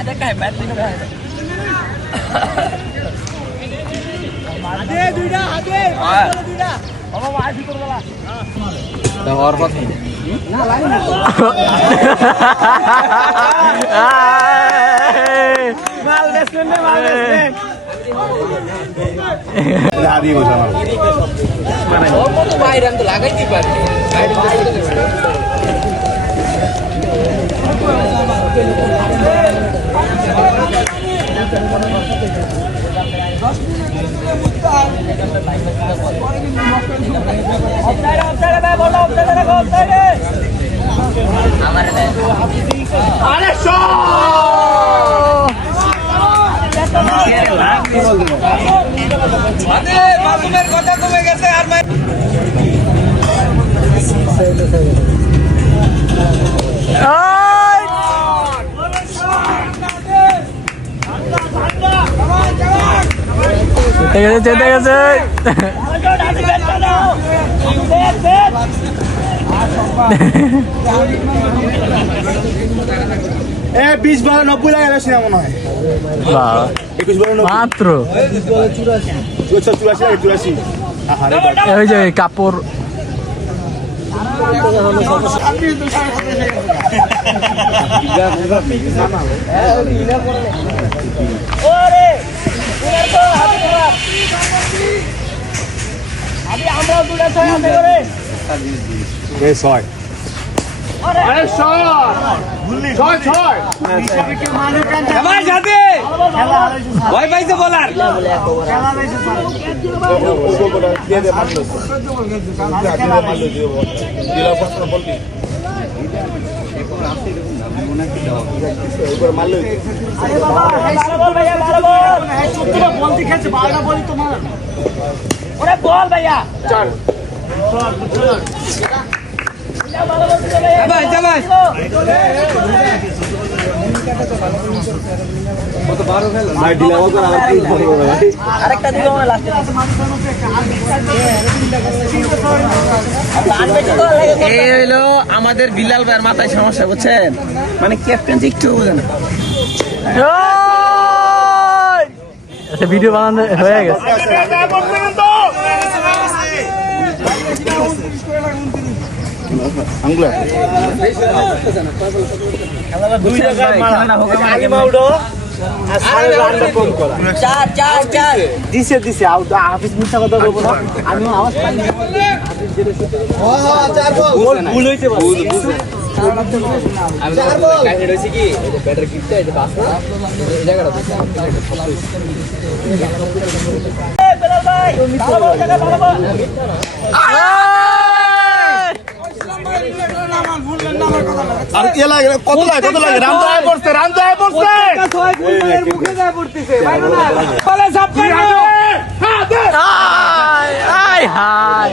Ada kayak battery ada. Ada duida, ada. Duida. Apa mau di kurang lah. Dah hormat ni. Nah, lain. Mal desne, mal desne. Dah di bosan. Mana? Oh, tu bayar tu lagai di bar. কথা কমে গেছে আর চেতে গেছে এ 20 বলে 90 লাগে বেশি না মনে হয় 21 বলে 90 মাত্র 84 ওই যে কাপড় আমরা দুটা ছয় আছে করে এ 6 আরে 6 ভাই যাবে ভাই ভাই তো বলার খেলা ভাই দিয়ে দে মারলো দিলা পাঁচটা বলবি আরে বাবা ভালো বল ভাইয়া ভালো বল চুপটা বলতে খেলছে ভালো বলি তোমার ওরে বল ভাইয়া চল ভাই যা ভাই কত 12 খেলা ভাই ডিলাও করে আরেকটা দিও না লাস্টে এই হলো আমাদের বিলাল ভাইয়ের মাথায় সমস্যা বুঝছেন মানে ক্যাপ্টেন একটু বুঝেন আচ্ছা ভিডিও বানানো হয়ে গেছে আঙ্গুলা খেলাটা দুই জায়গায় মারা আগে মাউডো আর সাড়ে রানটা কম করা চার দিছে হাফিজ মিথ্যা কথা বলবো না আমি আওয়াজ পাই না চার বল ভুল হইছে ভুল আমি চার বল কাহিনী হইছে কি ব্যাটার কিটটা এই যে বাস না এই জায়গাটা এই বেলাল ভাই ভালো বল জায়গা ভালো বল আর কি লাগে কত লাগে রাম যায় পড়ছে মুখে যায় পড়তেছে বাইরে না বলে সাপ্লাই হ্যাঁ দে আয় হায়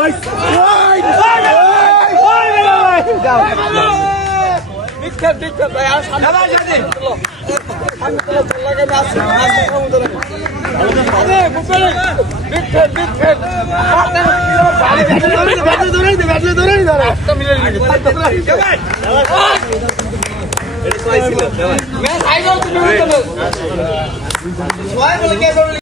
ওই যাও বিখ্যাত ভাই আর সামনে যাবে আমি তো লাগে না আরে বুঝলে বিখ্যাত ব্যাটলে ধরে একটা মিলে ম্যাচ আইলো তুমি